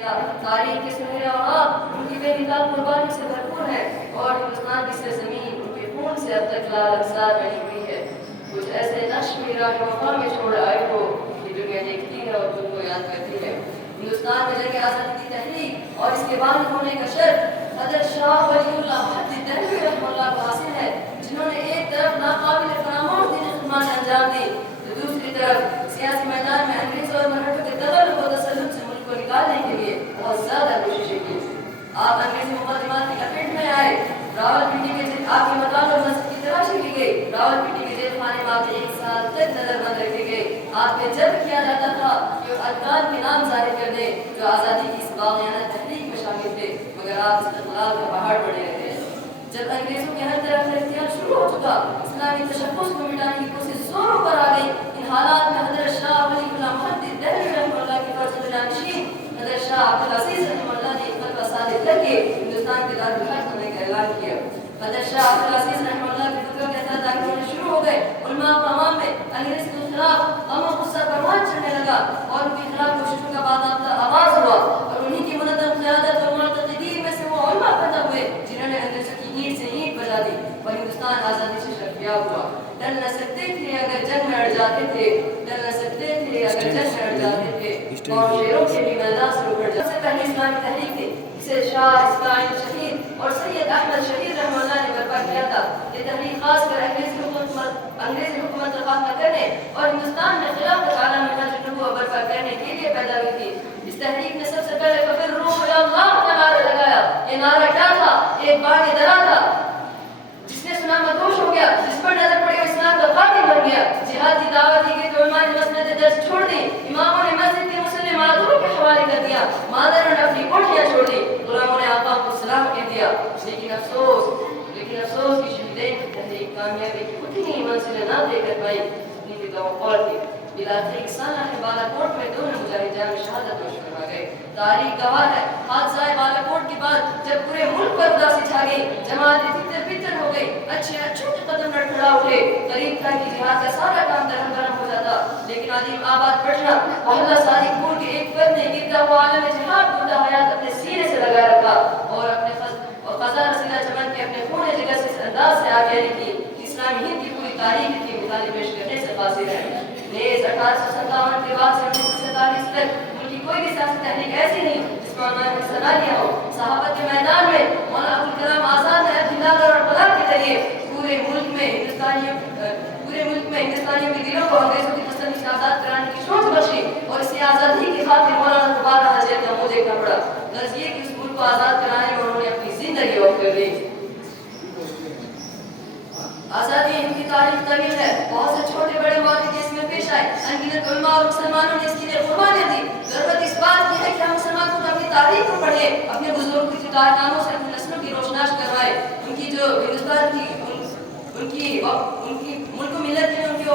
تاریخ کے سنہرے اوقات ان کی بے مثال قربانی سے بھرپور ہے اور ہندوستان کی سرزمین ان کے خون سے اب تک لالکسار بنی ہوئی ہے۔ کچھ ایسے نقش بھی راہ وفا میں چھوڑ آئے ہو کہ دنیا دیکھتی ہے اور تم کو یاد کرتی ہے۔ ہندوستان میں جنگ آزادی کی تحریک اور اس کے بانی ہونے کا شرف حضرت شاہ ولی اللہ محدث دہلوی رحمہ اللہ کو حاصل ہے، جنہوں نے ایک طرف ناقابل فراموش دینی خدمات انجام دی تو دوسری طرف سیاسی میدان میں انگریز اور مرہٹوں کے تغلب و تسلط سے ملک کو نکالنے کے لیے بہت زیادہ کوششیں کی۔ آپ انگریزی مقدمات کی لپیٹ میں آئے، راولپنڈی کے آپ کے مطالب اور نسل کی تلاشی کی گئی، راولپنڈی کے جیل خانے میں آپ 1 سال تک نظر بند رکھے گئے۔ آپ پہ جبر کیا جاتا تھا کہ وہ ارکان کے نام ظاہر کر دیں جو آزادی کی اس باغیانہ تحریک میں شامل تھے، مگر آپ استقلال کا پہاڑ بڑھے رہے۔ جب انگریزوں کے ہر طرف سے اختیار شروع ہو چکا، اسلامی تشخص کو مٹانے کی کوشش زوروں پر آ گئی۔ ان حالات میں حضرت شاہ ولی اللہ محدث دہلوی رحمہ اللہ کے فرزند جانشین حضرت شاہ عبدالعزیز رحمہ اللہ نے ایک فتویٰ صادر کر کے ہندوستان کے دارالحرب ہونے کا اعلان کیا۔ حضرت شاہ عبدالعزیز رحمہ اللہ کے فتویٰ کے اثرات آگے ہونے شروع ہو گئے۔ علماء و عوام میں انگریز کے خلاف غم و غصہ پروان چڑھنے لگا اور ان کے خلاف کوششوں کا باضابطہ آغاز ہوا، اور انہی کی منظم قیادت اور معتقدین میں سے وہ علماء پیدا ہوئے جنہوں نے انگریزوں کی اینٹ سے اینٹ بجا دی اور ہندوستان آزادی سے شرفیاب ہوا۔ ڈر نہ سکتے تھے اگر جنگ میں اڑ جاتے تھے، ڈر نہ سکتے تھے اگر جنگ میں اڑ جاتے تھے، اور شیروں کے بھی میدان سے اکھڑ جاتے۔ سب سے پہلی اسلامی تحریک تھی جسے شاہ اسماعیل شہید اور سید احمد شہید رحمہ اللہ نے برپا کیا تھا۔ یہ تحریک خاص کر انگریزی حکومت کا خاتمہ کرنے اور ہندوستان میں خلافت عالمی حج نبوہ برپا کرنے کے لیے پیدا ہوئی تھی۔ اس تحریک نے سب سے پہلے فَفِرُّوا إِلَى اللَّهِ کا نعرہ لگایا۔ یہ نعرہ کیا تھا؟ ایک بانگ درا تھا، جس نے سنا مدہوش ہو گیا، جس پر نظر پڑی وہ اسلام کا قاتل بن گیا۔ جہاد کی دعوت دی گئی تو علماء نے مسند درس چھوڑ دی، اماموں نے مسجد کے مسلم معذوروں کے حوالے کر دیا، مادروں نے اپنی کوٹھیاں چھوڑ دی، غلاموں نے آقا کو سلام کہہ دیا۔ لیکن افسوس کی شہیدین کی تحریک کامیابی کی اتنی منزلیں نہ دے کر پائی جتنی کی توقع تھی۔ بلاخر ایک سالہ ہے بالا کوٹ میں دونوں مجاہد جان شہادت نوش کروا گئے۔ تاریخ گواہ ہے، حادثہ بالا کوٹ کے بعد جب پورے ملک پر اداسی چھا گئی، جماعتیں تتر بتر ہو گئی، اچھے کے قدم لڑکھڑا اٹھے، قریب تھا کہ جہاد کا سارا کام درہم برہم ہو جاتا، لیکن عظیم آباد پٹنہ محلہ صادق پور کے ایک فرد نے گرتا ہوا عالم جہاد بردہ حیات اپنے سینے سے لگا رکھا اور اپنے فضا رسیدہ چمن کے اپنے خون جگر سے اس انداز سے آگے لکھی کہ اسلامی ہند کی پوری تاریخ کی مثالیں پیش کرنے سے قاصر ہے۔ نیز 1857 کے بعد سے 1947 تک ان کی کوئی بھی سیاسی تحریک ایسی نہیں جس میں انہوں نے حصہ نہ لیا ہو۔ صحافت کے میدان میں مولانا ابوالکلام آزاد نے اپنی لاغر اور بلاد کے ذریعے پورے ملک میں ہندوستانیوں کے دلوں کو انگریزوں کی تسلط سے آزاد کرانے کی سوچ بخشی اور اسی آزادی کی خاطر مولانا کو 12 جیل کا منہ دیکھنا پڑا۔ غرض یہ کہ اس ملک کو آزاد کرانے میں انہوں نے اپنی زندگی وقف کر دی۔ آزادی ہند کی تاریخ طویل ہے، بہت سے چھوٹے بڑے واقعے اس میں پیش آئے، انگیزت علماء اور مسلمانوں نے اس کے لیے قربانیاں دی۔ ضرورت اس بات کی ہے کہ ہم مسلمان خود اپنی تاریخ کو پڑھیں، اپنے بزرگوں کی کارناموں سے اپنی نسلوں کی روشناس کروائے، ان کی جو ہندوستان کی ان کی ملک و ملت میں ان کی